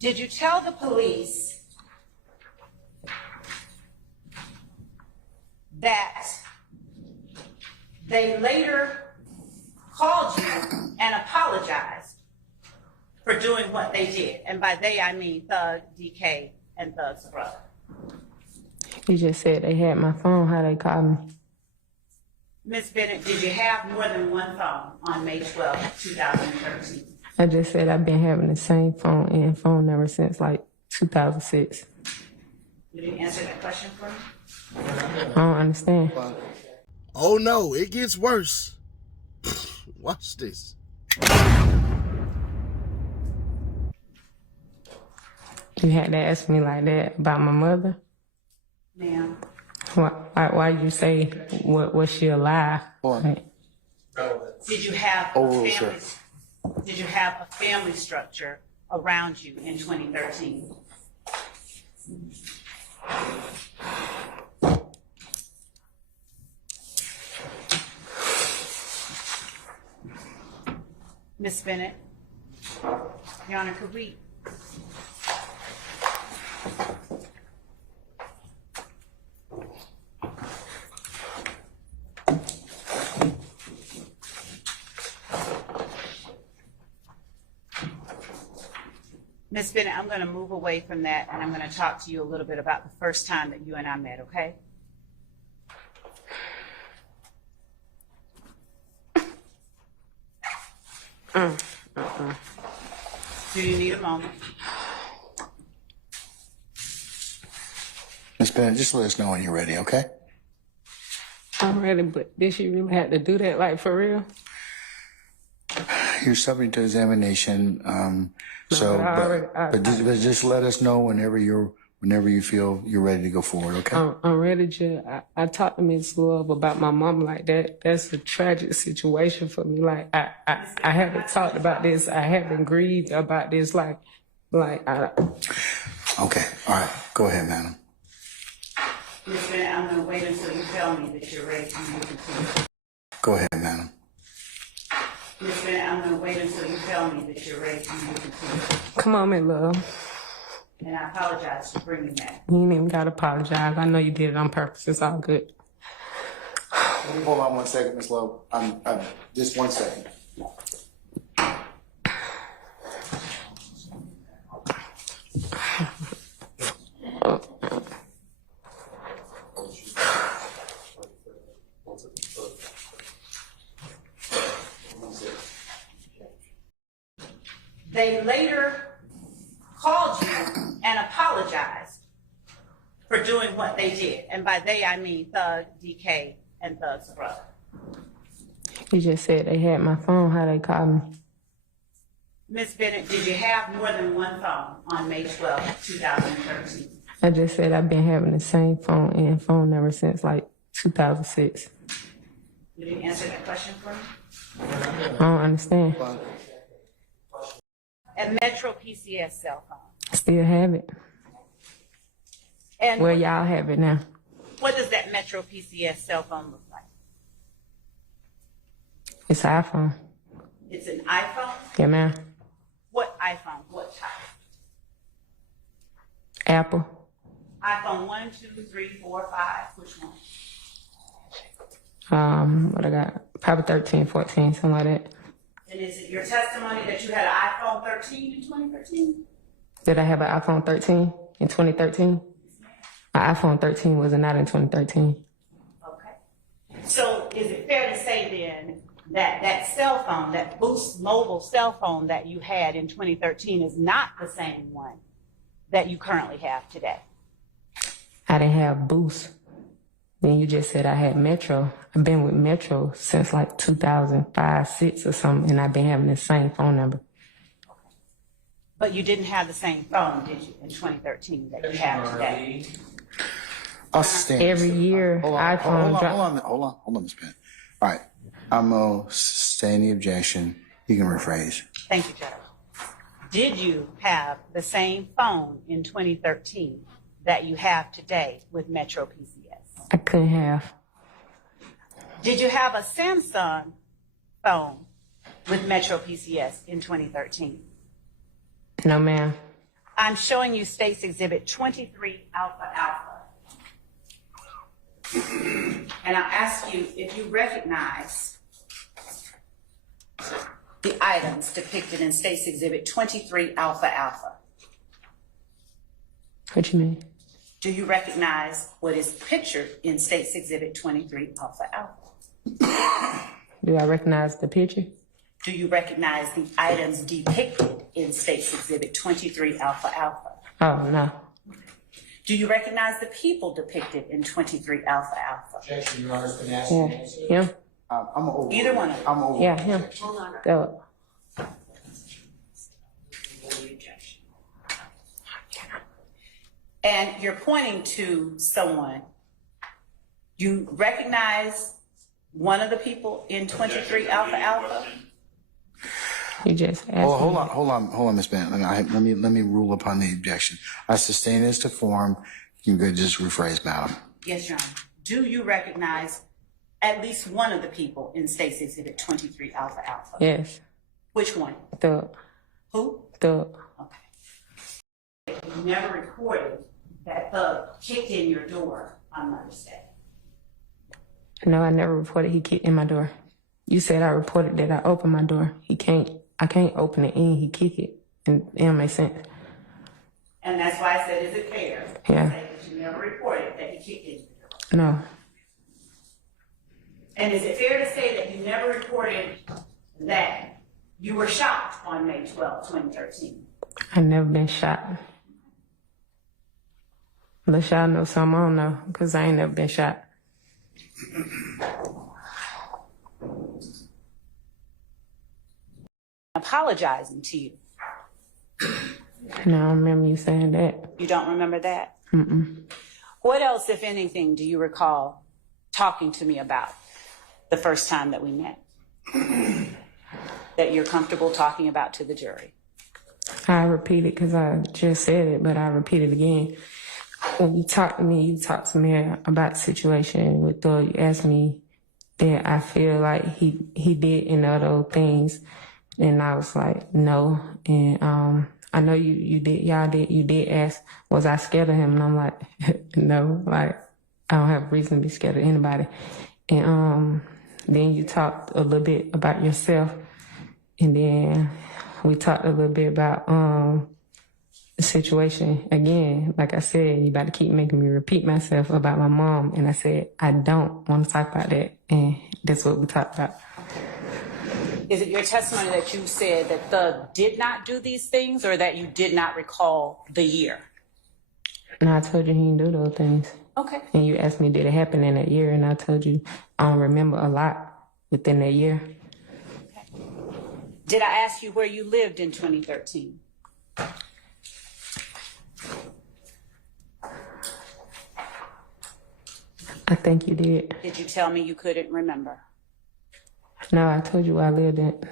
Did you tell the police that they later called you and apologized for doing what they did? And by they, I mean Thug, DK, and Thug's brother. You just said they had my phone. How they called me? Ms. Bennett, did you have more than one phone on May 12, 2013? I just said I've been having the same phone and phone number since like 2006. Did you answer that question for me? I don't understand. Oh no, it gets worse. Watch this. You had to ask me like that about my mother? Ma'am. Why you say, was she alive? Like, Did you have a family? Did you have a family structure around you in 2013? Ms. Bennett, Your Honor, could we? Ms. Bennett, I'm going to move away from that, and I'm going to talk to you a little bit about the first time that you and I met, okay? Do you need a moment? Miss Bennett, just let us know when you're ready, okay? I'm ready, but did she really have to do that, like, for real? You're subject to examination, but just let us know whenever you feel you're ready to go forward, okay? I'm ready, Judge. I talked to Ms. Love about my mom like that. That's a tragic situation for me. Like, I haven't talked about this. I haven't grieved about this. Okay, all right. Go ahead, madam. Ms. Bennett, I'm going to wait until you tell me that you're ready to continue. Go ahead, madam. Ms. Bennett, I'm going to wait until you tell me that you're ready to continue. Come on, Ms. Love. And I apologize for bringing that. You ain't even got to apologize. I know you did it on purpose. It's all good. Hold on 1 second, Miss Love. I'm just 1 second. They later called you and apologized for doing what they did. And by they, I mean Thug, DK, and Thug's brother. You just said they had my phone. How they called me? Ms. Bennett, did you have more than one phone on May 12, 2013? I just said I've been having the same phone and phone number since like 2006. Did you answer that question for me? I don't understand. A Metro PCS cell phone. I still have it. And well, y'all have it now. What does that Metro PCS cell phone look like? It's an iPhone. It's an iPhone? Yeah, ma'am. What iPhone? What type? Apple. iPhone 1, 2, 3, 4, 5. Which one? What I got? Probably 13, 14, something like that. And is it your testimony that you had an iPhone 13 in 2013? Did I have an iPhone 13 in 2013? My iPhone 13 was not in 2013. Okay. So is it fair to say then that that cell phone, that Boost mobile cell phone that you had in 2013 is not the same one that you currently have today? I didn't have Boost. Then you just said I had Metro. I've been with Metro since like 2005, 6 or something, and I've been having the same phone number. But you didn't have the same phone, did you, in 2013 that you have today? I'll stand. Every year, iPhone drop. Hold on, Ms. Penn. All right, I'm going to stand the objection. You can rephrase. Thank you, Judge. Did you have the same phone in 2013 that you have today with Metro PCS? I couldn't have. Did you have a Samsung phone with Metro PCS in 2013? No, ma'am. I'm showing you State's Exhibit 23 Alpha Alpha. And I'll ask you if you recognize the items depicted in State's Exhibit 23 Alpha Alpha. What you mean? Do you recognize what is pictured in State's Exhibit 23 Alpha Alpha? Do I recognize the picture? Do you recognize the items depicted in State's Exhibit 23 Alpha Alpha? Oh, no. Do you recognize the people depicted in 23 Alpha Alpha? Objection, Your Honor's been asked. Yeah. Him? I'm over. Either one of them. I'm over. Yeah, him. So, And you're pointing to someone. You recognize one of the people in 23 Alpha Alpha? you just asked Hold me. on, Ms. Bennett. Let me rule upon the objection. I sustain this to form. You can just rephrase, madam. Yes, Your Honor. Do you recognize at least one of the people in State's Exhibit 23 Alpha Alpha? Yes. Which one? The, Who? the, Okay. You never reported that thug kicked in your door on Mother's Day. no, I never reported he kicked in my door. You said I reported that I opened my door. I can't open it in, he kick it. And it don't make sense. And that's why I said, is it fair? Yeah. To say that you never reported that he kicked in your door? No. And is it fair to say that you never reported that you were shot on May 12, 2013? I never been shot. Unless y'all know something I don't know, because I ain't never been shot. Apologizing to you. No, I don't remember you saying that. You don't remember that? Mm-mm. What else, if anything, do you recall talking to me about the first time that we met? That you're comfortable talking about to the jury? I repeat it because I just said it, but I repeat it again. When you talk to me about the situation with Thug. You asked me that I feel like he did any of those things, and I was like, no. And I know you did ask, was I scared of him? And I'm like, no, like I don't have reason to be scared of anybody. And then you talked a little bit about yourself, and then we talked a little bit about the situation again. Like I said, you about to keep making me repeat myself about my mom, and I said I don't want to talk about that, and that's what we talked about. Is it your testimony that you said that Thug did not do these things, or that you did not recall the year? And I told you he didn't do those things. Okay. And you asked me, did it happen in that year? And I told you I don't remember a lot within that year. Okay. Did I ask you where you lived in 2013? I think you did. Did you tell me you couldn't remember? No, I told you where I lived at.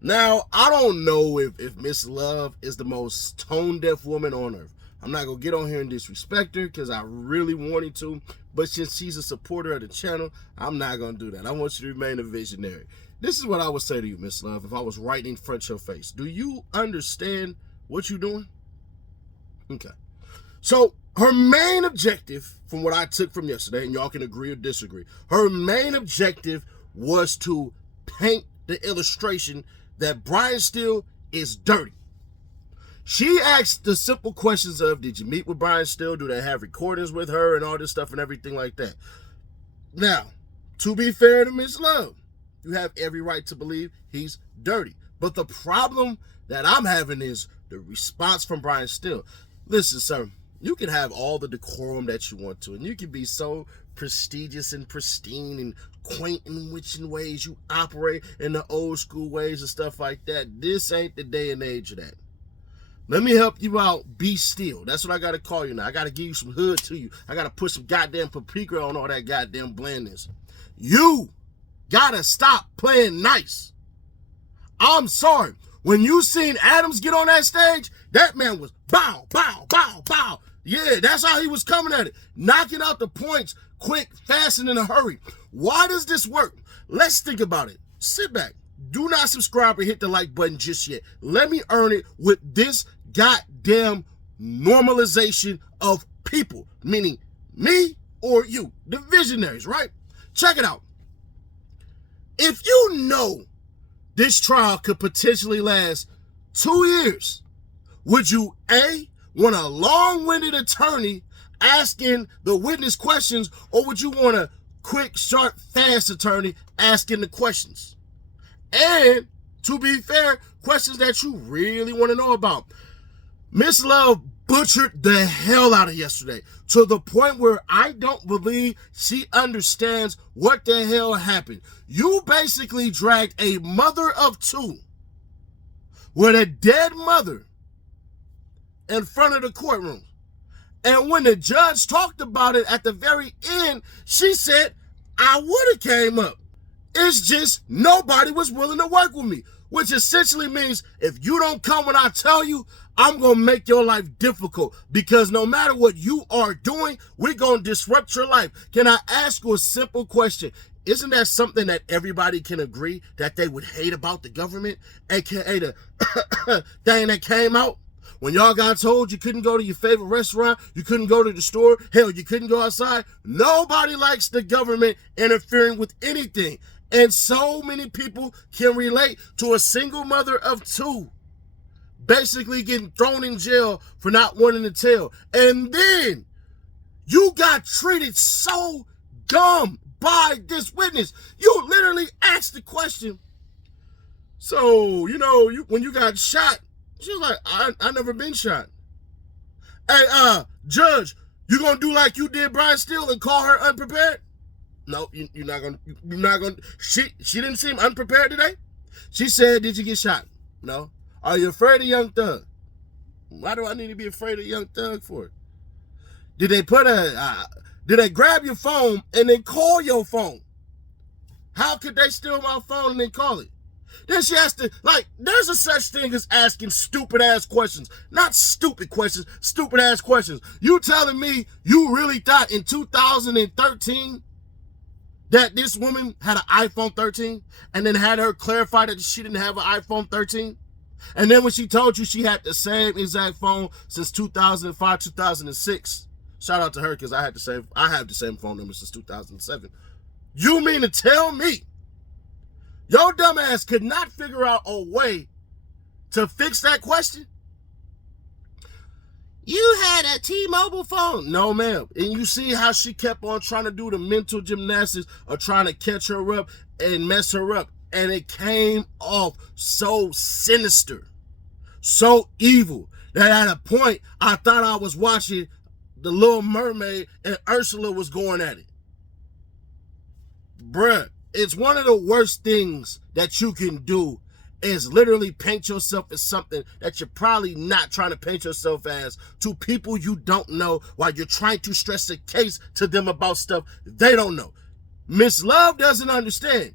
Now, I don't know if Miss Love is the most tone-deaf woman on earth. I'm not going to get on here and disrespect her because I really wanted to. But since she's a supporter of the channel, I'm not going to do that. I want you to remain a visionary. This is what I would say to you, Miss Love, if I was right in front of your face. Do you understand what you're doing? Okay. So her main objective, from what I took from yesterday, and y'all can agree or disagree, her main objective was to paint the illustration that Brian Steele is dirty. She asked the simple questions of, did you meet with Brian Steele? Do they have recordings with her and all this stuff and everything like that? Now, to be fair to Miss Love, you have every right to believe he's dirty. But the problem that I'm having is the response from Brian Steele. Listen, sir, you can have all the decorum that you want to, and you can be so prestigious and pristine and quaint in which ways you operate in the old school ways and stuff like that. This ain't the day and age of that. Let me help you out. Be still. That's what I got to call you now. I got to give you some hood to you. I got to put some goddamn paprika on all that goddamn blandness. You got to stop playing nice. I'm sorry. When you seen Adams get on that stage, that man was bow, bow, bow, bow. Yeah, that's how he was coming at it. Knocking out the points quick, fast, and in a hurry. Why does this work? Let's think about it. Sit back. Do not subscribe or hit the like button just yet. Let me earn it with this goddamn normalization of people, meaning me or you, the visionaries, right? Check it out. If you know this trial could potentially last 2 years, would you A, want a long-winded attorney asking the witness questions, or would you want a quick, sharp, fast attorney asking the questions? And to be fair, questions that you really want to know about. Miss Love butchered the hell out of yesterday to the point where I don't believe she understands what the hell happened. You basically dragged a mother of two with a dead mother in front of the courtroom. And when the judge talked about it at the very end, she said, I would have came up. It's just nobody was willing to work with me, which essentially means if you don't come when I tell you, I'm going to make your life difficult, because no matter what you are doing, we're going to disrupt your life. Can I ask you a simple question? Isn't that something that everybody can agree that they would hate about the government, aka the thing that came out? When y'all got told you couldn't go to your favorite restaurant, you couldn't go to the store, hell, you couldn't go outside. Nobody likes the government interfering with anything. And so many people can relate to a single mother of two basically getting thrown in jail for not wanting to tell. And then you got treated so dumb by this witness. You literally asked the question, so, when you got shot, she was like, I never been shot. Hey, judge, you gonna do like you did Brian Steele and call her unprepared? No, you're not gonna. She didn't seem unprepared today. She said, did you get shot? No. Are you afraid of Young Thug? Why do I need to be afraid of Young Thug for? Did they did they grab your phone and then call your phone? How could they steal my phone and then call it? Then she has to, there's a such thing as asking stupid ass questions. Not stupid questions, stupid ass questions. You telling me you really thought in 2013 that this woman had an iPhone 13 and then had her clarify that she didn't have an iPhone 13? And then when she told you she had the same exact phone since 2005, 2006, shout out to her because I have the same phone number since 2007. You mean to tell me your dumb ass could not figure out a way to fix that question? You had a T-Mobile phone. No, ma'am. And you see how she kept on trying to do the mental gymnastics of trying to catch her up and mess her up. And it came off so sinister, so evil, that at a point, I thought I was watching The Little Mermaid and Ursula was going at it. Bruh, it's one of the worst things that you can do is literally paint yourself as something that you're probably not trying to paint yourself as to people you don't know while you're trying to stress a case to them about stuff they don't know. Miss Love doesn't understand.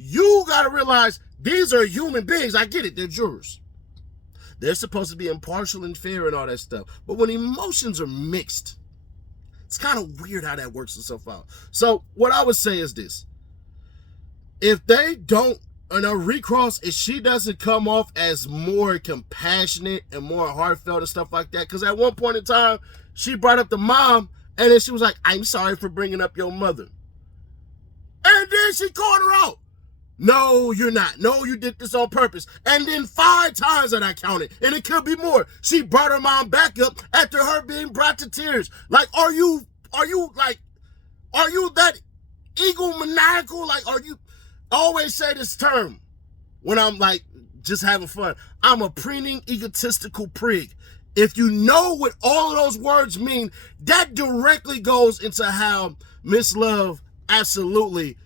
You got to realize these are human beings. I get it. They're jurors. They're supposed to be impartial and fair and all that stuff. But when emotions are mixed, it's kind of weird how that works itself out. So what I would say is this. If they don't, recross, if she doesn't come off as more compassionate and more heartfelt and stuff like that, because at one point in time, she brought up the mom, and then she was like, I'm sorry for bringing up your mother. And then she called her out. No, you're not. No, you did this on purpose. And then 5 times that I counted, and it could be more, she brought her mom back up after her being brought to tears. Like, are you that egomaniacal? Like, are you, I always say this term when I'm just having fun. I'm a preening egotistical prig. If you know what all of those words mean, that directly goes into how Miss Love absolutely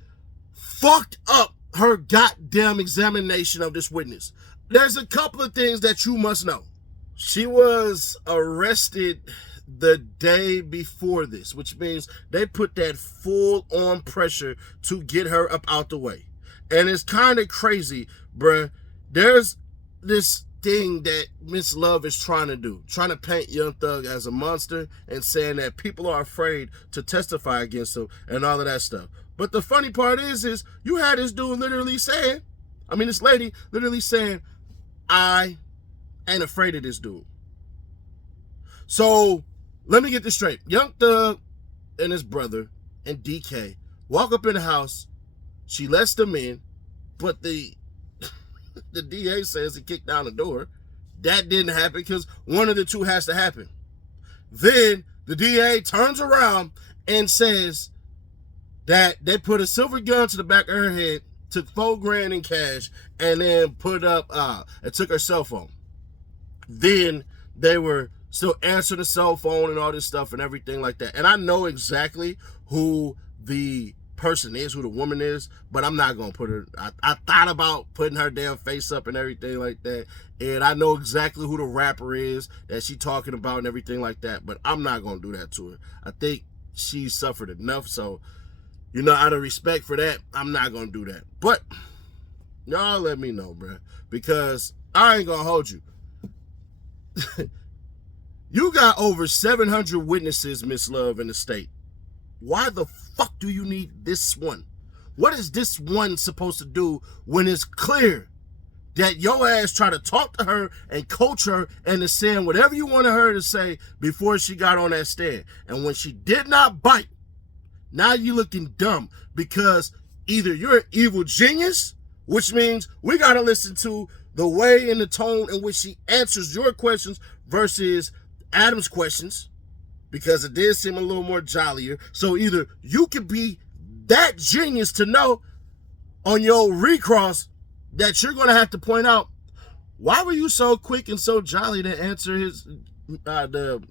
fucked up her goddamn examination of this witness. There's a couple of things that you must know. She was arrested the day before this, which means they put that full-on pressure to get her up out the way. And it's kind of crazy, bruh. There's this thing that Miss Love is trying to do, trying to paint Young Thug as a monster and saying that people are afraid to testify against him and all of that stuff. But the funny part is you had this dude literally saying, this lady literally saying, I ain't afraid of this dude. So let me get this straight. Young Thug and his brother and DK walk up in the house. She lets them in, but the DA says he kicked down the door. That didn't happen because one of the two has to happen. Then the DA turns around and says that they put a silver gun to the back of her head, took $4,000 in cash, and then and took her cell phone. Then they were still answering the cell phone and all this stuff and everything like that. And I know exactly who the person is, who the woman is, but I'm not gonna put her. I thought about putting her damn face up and everything like that, and I know exactly who the rapper is that she talking about and everything like that, but I'm not gonna do that to her. I think she suffered enough, so out of respect for that, I'm not gonna do that. But y'all let me know, bro, because I ain't gonna hold you. You got over 700 witnesses, Miss Love, in the state. Why the fuck do you need this one? What is this one supposed to do when it's clear that your ass tried to talk to her and coach her and is saying whatever you wanted her to say before she got on that stand? And when she did not bite, now you looking dumb because either you're an evil genius, which means we got to listen to the way and the tone in which she answers your questions versus Adam's questions, because it did seem a little more jollier. So either you could be that genius to know on your recross that you're going to have to point out, why were you so quick and so jolly to answer the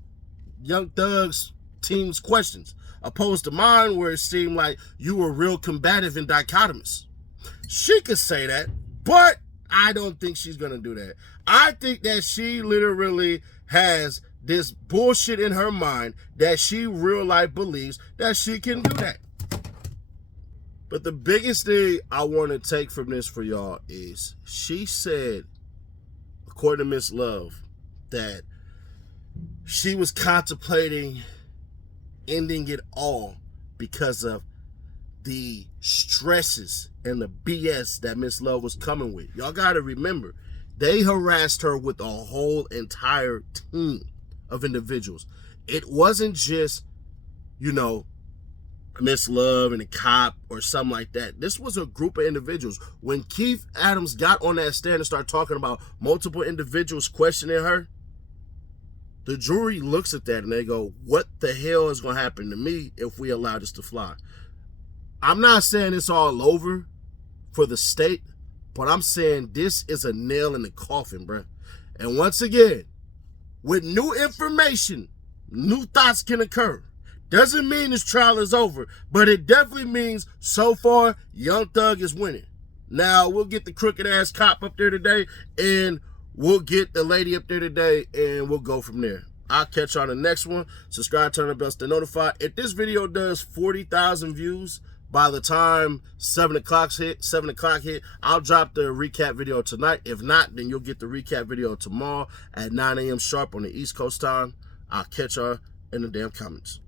Young Thug's team's questions, opposed to mine where it seemed like you were real combative and dichotomous. She could say that, but I don't think she's going to do that. I think that she literally has this bullshit in her mind that she real life believes that she can do that. But the biggest thing I want to take from this for y'all is she said, according to Miss Love, that she was contemplating ending it all because of the stresses and the BS that Miss Love was coming with. Y'all got to remember, they harassed her with a whole entire team of individuals. It wasn't just, Miss Love and a cop or something like that. This was a group of individuals. When Keith Adams got on that stand and started talking about multiple individuals questioning her, the jury looks at that and they go, what the hell is going to happen to me if we allow this to fly? I'm not saying it's all over for the state, but I'm saying this is a nail in the coffin, bruh. And once again, with new information, new thoughts can occur. Doesn't mean this trial is over, but it definitely means so far, Young Thug is winning. Now, we'll get the crooked ass cop up there today, and we'll get the lady up there today, and we'll go from there. I'll catch you on the next one. Subscribe, turn the bell, stay notified. If this video does 40,000 views by the time 7 o'clock hit, I'll drop the recap video tonight. If not, then you'll get the recap video tomorrow at 9 a.m. sharp on the East Coast time. I'll catch y'all in the damn comments.